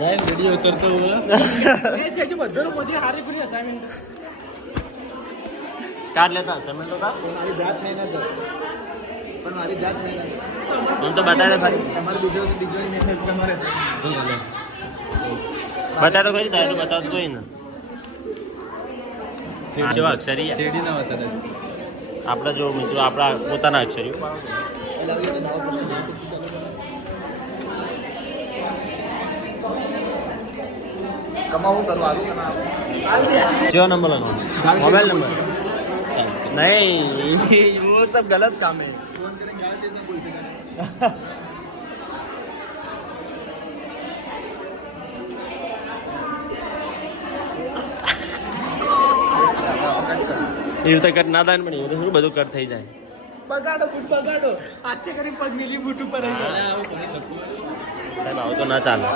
guys video उतरता हुआ guys कैसे बदलो मुझे हारी पूरी असाइनमेंट काट लेता असाइनमेंट का મારી જાત મહેનત પણ મારી જાત મહેનત હું તો બતા દે ભાઈ તમારે બીજોની મહેનત તમારે બતા તો ખરી થાય તો બતાવ તો કોઈ ને જેવા અક્ષરી चेडी ना बता दे આપણા જો મિત્રો આપણા પોતાના અક્ષરીઓ લાવીને નવો પ્રશ્ન ચાલુ કમાવું કરું આવું કે ના जो नंबर लगाओ मोबाइल नंबर नहीं वो सब गलत काम है ફોન કરીને ગાળા છે તો બોલ શકે એવું તો કટ ના થાય ને પણ એવું તો શું બધું કટ થઈ જાય બગાડો બૂટ બગાડો હાથે કરી પગ મિલી બૂટ ઉપર સાહેબ આવું તો ના ચાલે